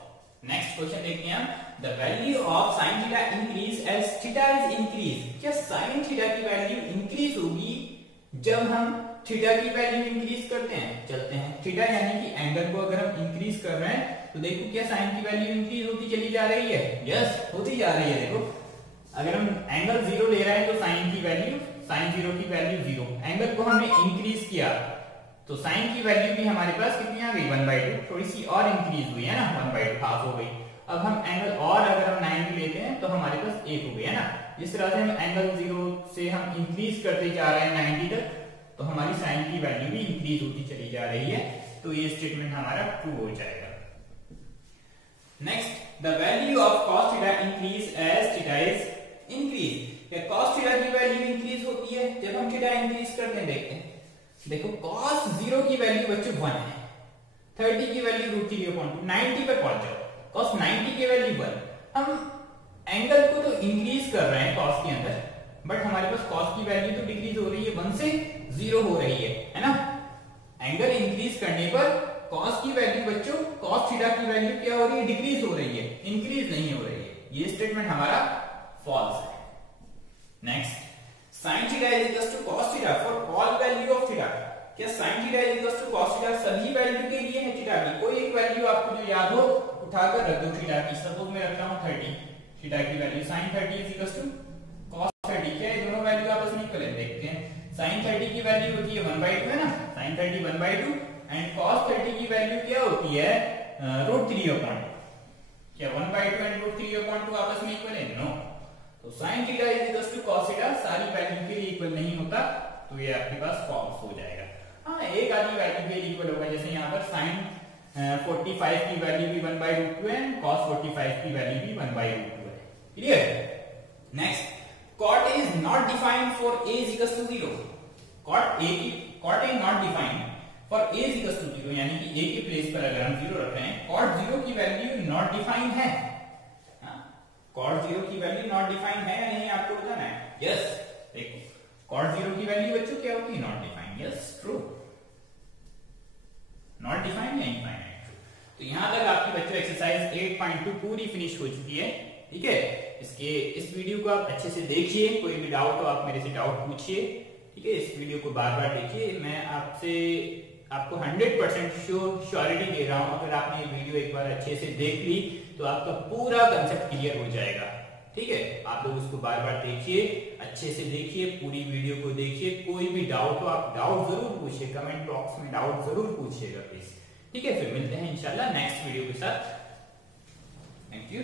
नेक्स्ट क्वेश्चन देखते हैं हम, the value of sin theta increase as theta is increase. क्या sin थीटा की वैल्यू इंक्रीज होगी जब हम थीटा की वैल्यू इंक्रीज करते हैं? चलते हैं, थीटा यानी कि एंगल को अगर हम इंक्रीज कर रहे हैं तो देखो क्या साइन की वैल्यू इंक्रीज होती चली जा रही है, यस होती जा रही है। देखो अगर हम एंगल 0 ले रहे हैं तो साइन की वैल्यू, साइन 0 की वैल्यू 0, एंगल को हमने इंक्रीज किया तो साइन की वैल्यू भी हमारे पास कितनी आ गई 1/2, थोड़ी सी और इंक्रीज हुई है ना, 1/2 हाफ हो गई। अब हम एंगल और अगर हम 90 लेते हैं तो हमारे पास 1 हो गई, है ना। इस तरह से हम एंगल 0 से हम इंक्रीज करते जा रहे हैं 90 तक, तो हमारी साइन की वैल्यू भी इंक्रीज होती चली जा रही है, तो ये स्टेटमेंट हमारा ट्रू हो जाएगा। Next, the value of cos theta increase as theta is increase. या cos थीटा की वैल्यू इंक्रीज होती है जब हम थीटा इंक्रीज करते हैं। देखते हैं, देखो cos 0 की वैल्यू बच्चों 1 है, 30 की वैल्यू √3/2, 90 पे पहुंच जाओ, cos 90 की वैल्यू 1। हम एंगल को तो इंक्रीज कर रहे हैं cos के अंदर, बट हमारे पास cos की वैल्यू तो डिक्रीज हो रही है, 1 से 0 हो रही है ना। एंगल इंक्रीज करने पर cos की वैल्यू बच्चों, cos थीटा की वैल्यू क्या हो रही है, डिक्रीज हो रही है, इंक्रीज नहीं हो रही है। ये स्टेटमेंट हमारा फॉल्स है। Next, sin theta is equal to cos theta for all value of theta. क्या sin theta is equal to cos theta सभी वैल्यू के लिए है थीटा की? कोई एक वैल्यू आपको जो याद हो उठाकर रख दो थीटा की। सपोज मैं रखता हूं 30, थीटा की value sin 30 is equal to cos 30। क्या ये दोनों वैल्यू आपस में इक्वल है? देखते हैं, sin 30 की वैल्यू होती है 1/2, है ना, sin 30 1/2 एंड cos 30 की वैल्यू क्या होती है √3/2। क्या 1/2 एंड √3/2 आपस में इक्वल है? नो। तो sine theta is equal to cos theta सारी वैल्यू के लिए इक्वल नहीं होता, तो ये आपके पास फॉल्स हो जाएगा। हाँ, एक आदमी वैल्यू के लिए इक्वल होगा, जैसे यहाँ पर साइन 45 की वैल्यू भी 1/√2 है, cos 45 की वैल्यू भी 1/√2 है। Clear? Next, cot is not defined for a is equal to 0. cot is not defined for a is equal to 0, यानी कि a के प्लेस पर अगर हम 0 रख रहे हैं, cot 0 की वैल्यू नॉट डिफाइंड है। cot 0 की वैल्यू नॉट डिफाइंड है या नहीं, आपको बताना है। यस, देखो cot 0 की वैल्यू बच्चों क्या होती है? Not defined. Yes, true. Not defined या इनफाइनाइट, ट्रू। तो यहां तक आपकी बच्चों एक्सरसाइज 8.2 पूरी फिनिश हो चुकी है। ठीक है, इस वीडियो को आप अच्छे से देखिए, कोई भी डाउट हो आप मेरे से डाउट पूछिए। ठीक है, इस वीडियो को बार बार देखिए। मैं आपको 100% श्योरिटी दे रहा हूं, अगर आपने ये वीडियो एक बार अच्छे से देख ली तो आपका पूरा कंसेप्ट क्लियर हो जाएगा। ठीक है, आप लोग उसको बार बार देखिए, अच्छे से देखिए, पूरी वीडियो को देखिए। कोई भी डाउट हो आप डाउट जरूर पूछिए, कमेंट बॉक्स में डाउट जरूर पूछिएगा प्लीज। ठीक है, फिर मिलते हैं इंशाल्लाह नेक्स्ट वीडियो के साथ। Thank you.